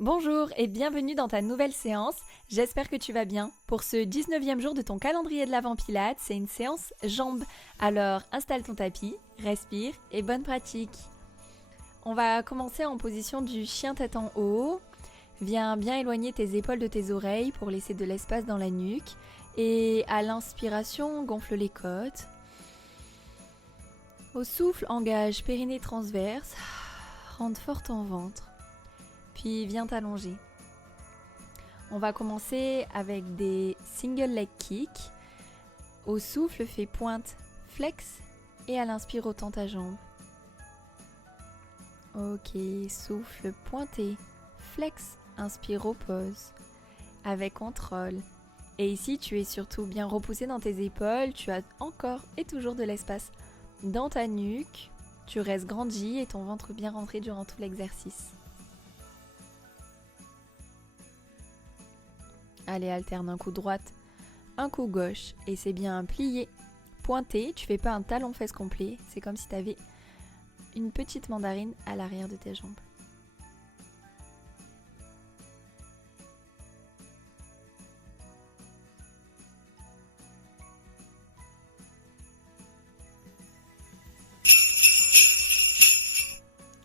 Bonjour et bienvenue dans ta nouvelle séance. J'espère que tu vas bien. Pour ce 19e jour de ton calendrier de l'Avent Pilates, c'est une séance jambes. Alors installe ton tapis, respire et bonne pratique. On va commencer en position du chien tête en haut. Viens bien éloigner tes épaules de tes oreilles pour laisser de l'espace dans la nuque. Et à l'inspiration, gonfle les côtes. Au souffle, engage périnée transverse. Rentre fort ton ventre. Puis viens t'allonger. On va commencer avec des single leg kicks. Au souffle, fais pointe, flex et à l'inspire, autant ta jambe. Ok, souffle, pointé, flex, inspire, repose. Avec contrôle. Et ici, tu es surtout bien repoussé dans tes épaules. Tu as encore et toujours de l'espace dans ta nuque. Tu restes grandi et ton ventre bien rentré durant tout l'exercice. Allez, alterne un coup droite, un coup gauche et c'est bien un plié pointé. Tu fais pas un talon-fesse complet, c'est comme si tu avais une petite mandarine à l'arrière de tes jambes.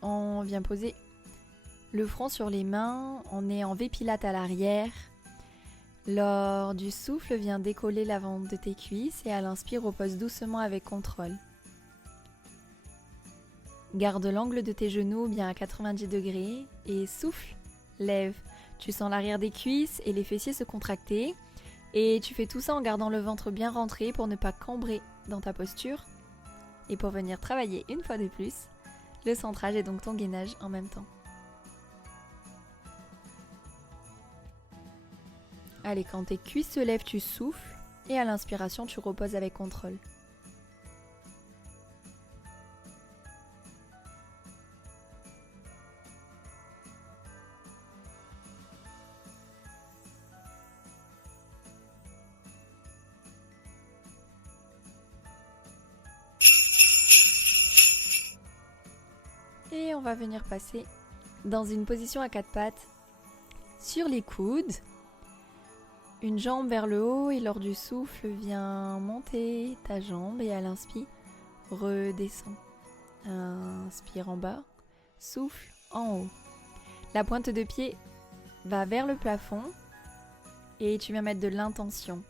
On vient poser le front sur les mains, on est en V-pilate à l'arrière. Lors du souffle, viens décoller l'avant de tes cuisses et à l'inspire, repose doucement avec contrôle. Garde l'angle de tes genoux bien à 90 degrés et souffle, lève. Tu sens l'arrière des cuisses et les fessiers se contracter et tu fais tout ça en gardant le ventre bien rentré pour ne pas cambrer dans ta posture et pour venir travailler une fois de plus le centrage et donc ton gainage en même temps. Allez, quand tes cuisses se lèvent, tu souffles et à l'inspiration, tu reposes avec contrôle. Et on va venir passer dans une position à quatre pattes sur les coudes. Une jambe vers le haut et lors du souffle, viens monter ta jambe et à l'inspire, redescends. Inspire en bas, souffle en haut. La pointe de pied va vers le plafond et tu viens mettre de l'intention.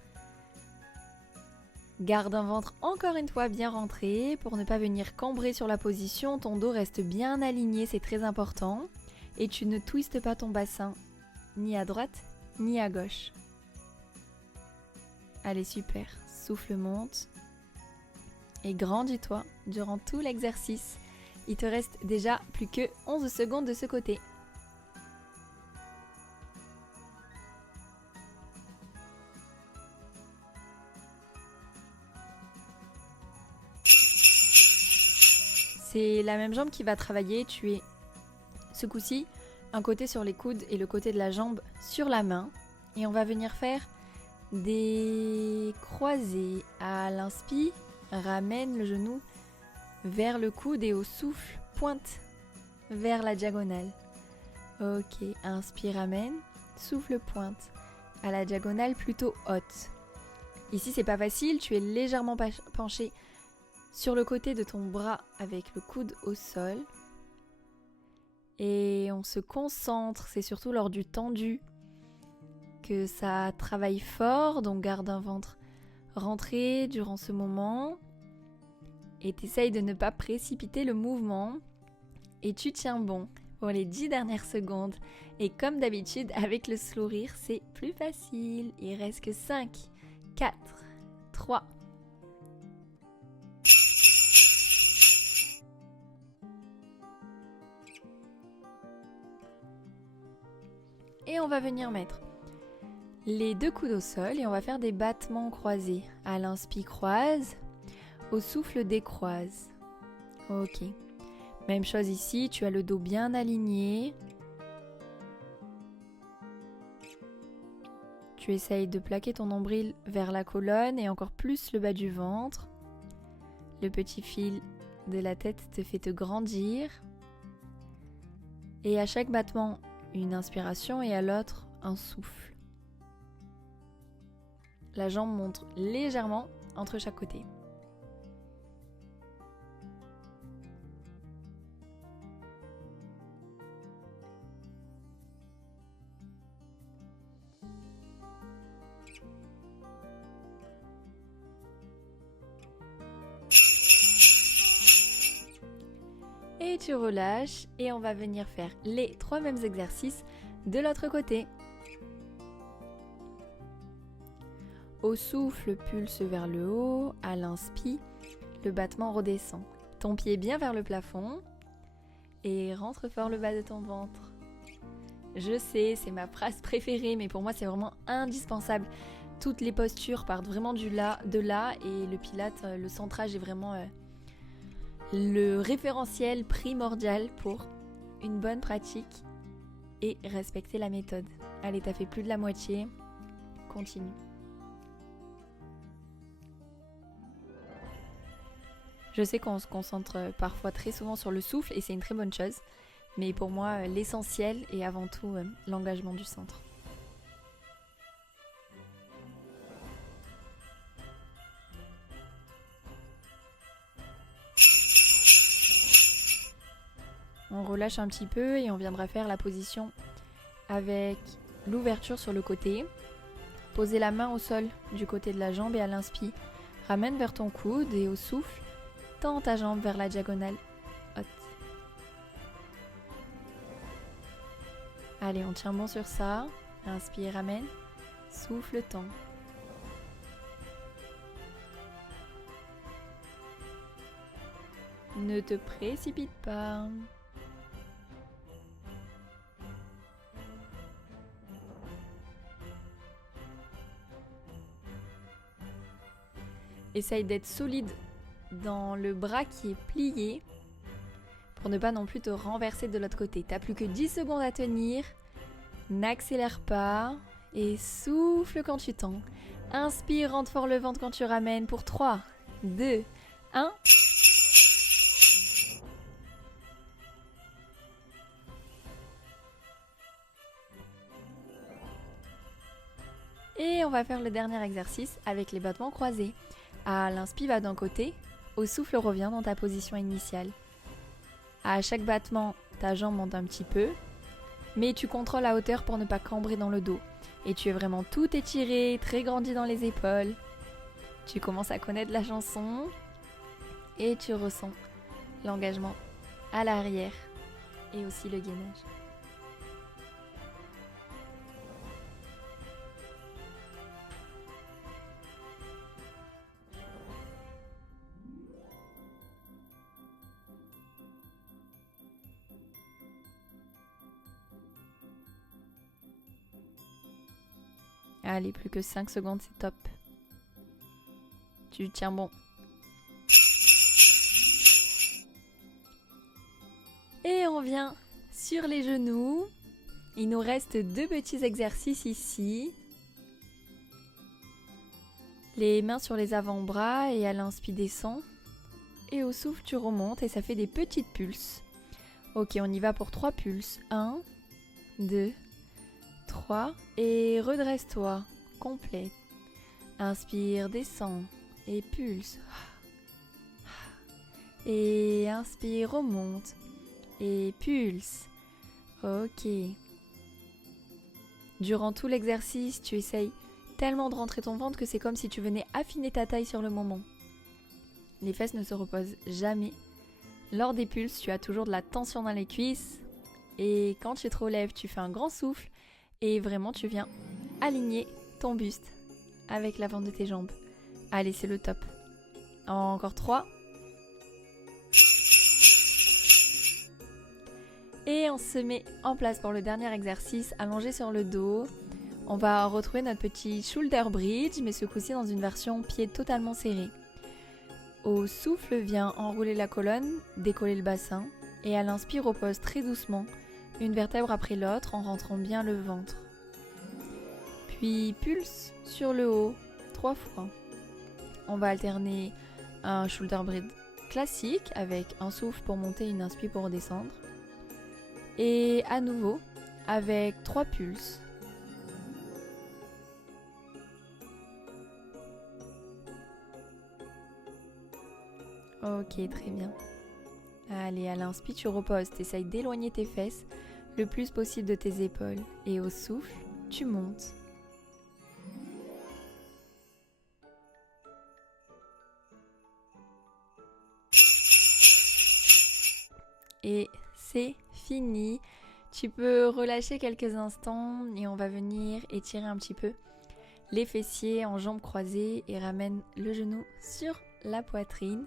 Garde un ventre encore une fois bien rentré pour ne pas venir cambrer sur la position. Ton dos reste bien aligné, c'est très important. Et tu ne twistes pas ton bassin ni à droite ni à gauche. Allez, super. Souffle monte. Et grandis-toi durant tout l'exercice. Il te reste déjà plus que 11 secondes de ce côté. C'est la même jambe qui va travailler. Tu es ce coup-ci un côté sur les coudes et le côté de la jambe sur la main. Et on va venir faire des croisés. À l'inspire, ramène le genou vers le coude et au souffle, pointe vers la diagonale. Ok, inspire, ramène, souffle, pointe à la diagonale plutôt haute. Ici, c'est pas facile, tu es légèrement penché sur le côté de ton bras avec le coude au sol. Et on se concentre, c'est surtout lors du tendu que ça travaille fort, donc garde un ventre rentré durant ce moment et t'essayes de ne pas précipiter le mouvement et tu tiens bon pour les 10 dernières secondes et comme d'habitude avec le sourire c'est plus facile, il reste que 5, 4, 3. Et on va venir mettre les deux coudes au sol et on va faire des battements croisés. À l'inspire, croise. Au souffle, décroise. Ok. Même chose ici, tu as le dos bien aligné. Tu essayes de plaquer ton nombril vers la colonne et encore plus le bas du ventre. Le petit fil de la tête te fait te grandir. Et à chaque battement, une inspiration et à l'autre, un souffle. La jambe monte légèrement entre chaque côté. Et tu relâches et on va venir faire les 3 mêmes exercices de l'autre côté. Au souffle, pulse vers le haut, à l'inspire, le battement redescend. Ton pied bien vers le plafond et rentre fort le bas de ton ventre. Je sais, c'est ma phrase préférée, mais pour moi c'est vraiment indispensable. Toutes les postures partent vraiment de là et le pilate, le centrage est vraiment le référentiel primordial pour une bonne pratique et respecter la méthode. Allez, t'as fait plus de la moitié, continue. Je sais qu'on se concentre parfois très souvent sur le souffle et c'est une très bonne chose, mais pour moi l'essentiel est avant tout l'engagement du centre. On relâche un petit peu et on viendra faire la position avec l'ouverture sur le côté. Posez la main au sol du côté de la jambe et à l'inspire, ramène vers ton coude et au souffle, tends ta jambe vers la diagonale haute. Allez, on tient bon sur ça. Inspire, ramène. Souffle, tends. Ne te précipite pas. Essaye d'être solide dans le bras qui est plié pour ne pas non plus te renverser de l'autre côté. T'as plus que 10 secondes à tenir. N'accélère pas et souffle quand tu tends. Inspire, rentre fort le ventre quand tu ramènes pour 3, 2, 1. Et on va faire le dernier exercice avec les battements croisés. À l'inspire, va d'un côté, au souffle, reviens dans ta position initiale. À chaque battement, ta jambe monte un petit peu, mais tu contrôles la hauteur pour ne pas cambrer dans le dos. Et tu es vraiment tout étiré, très grandi dans les épaules. Tu commences à connaître la chanson et tu ressens l'engagement à l'arrière et aussi le gainage. Allez, plus que 5 secondes, c'est top. Tu tiens bon. Et on vient sur les genoux. Il nous reste 2 petits exercices ici. Les mains sur les avant-bras et à l'inspire descend. Et au souffle, tu remontes et ça fait des petites pulses. Ok, on y va pour 3 pulses. 1, 2, 3 et redresse-toi, complète. Inspire, descend et pulse. Et inspire, remonte et pulse. Ok. Durant tout l'exercice, tu essayes tellement de rentrer ton ventre que c'est comme si tu venais affiner ta taille sur le moment. Les fesses ne se reposent jamais. Lors des pulses, tu as toujours de la tension dans les cuisses. Et quand tu te relèves, tu fais un grand souffle. Et vraiment, tu viens aligner ton buste avec l'avant de tes jambes. Allez, c'est le top. Encore 3. Et on se met en place pour le dernier exercice, allongé sur le dos. On va retrouver notre petit shoulder bridge, mais ce coup-ci dans une version pied totalement serré. Au souffle, viens enrouler la colonne, décoller le bassin. Et à l'inspire, repose très doucement une vertèbre après l'autre en rentrant bien le ventre. Puis pulse sur le haut 3 fois. On va alterner un shoulder bridge classique avec un souffle pour monter, une inspire pour redescendre. Et à nouveau, avec 3 pulses. Ok, très bien. Allez, à l'inspire, tu reposes. T'essayes d'éloigner tes fesses le plus possible de tes épaules. Et au souffle, tu montes. Et c'est fini. Tu peux relâcher quelques instants et on va venir étirer un petit peu les fessiers en jambes croisées et ramène le genou sur la poitrine.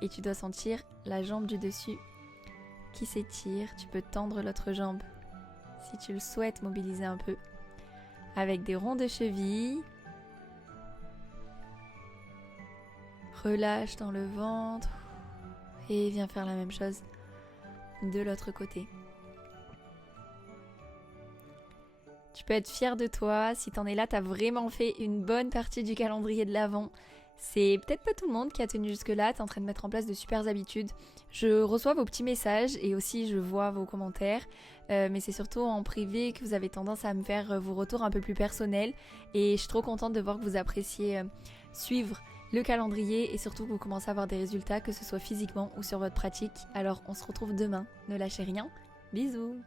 Et tu dois sentir la jambe du dessus qui s'étire. Tu peux tendre l'autre jambe si tu le souhaites, mobiliser un peu avec des ronds de cheville. Relâche dans le ventre et viens faire la même chose de l'autre côté. Tu peux être fier de toi. Si t'en es là, t'as vraiment fait une bonne partie du calendrier de l'Avent. C'est peut-être pas tout le monde qui a tenu jusque-là. T'es en train de mettre en place de super habitudes. Je reçois vos petits messages et aussi je vois vos commentaires. Mais c'est surtout en privé que vous avez tendance à me faire vos retours un peu plus personnels. Et je suis trop contente de voir que vous appréciez suivre le calendrier et surtout que vous commencez à avoir des résultats, que ce soit physiquement ou sur votre pratique. Alors on se retrouve demain. Ne lâchez rien. Bisous.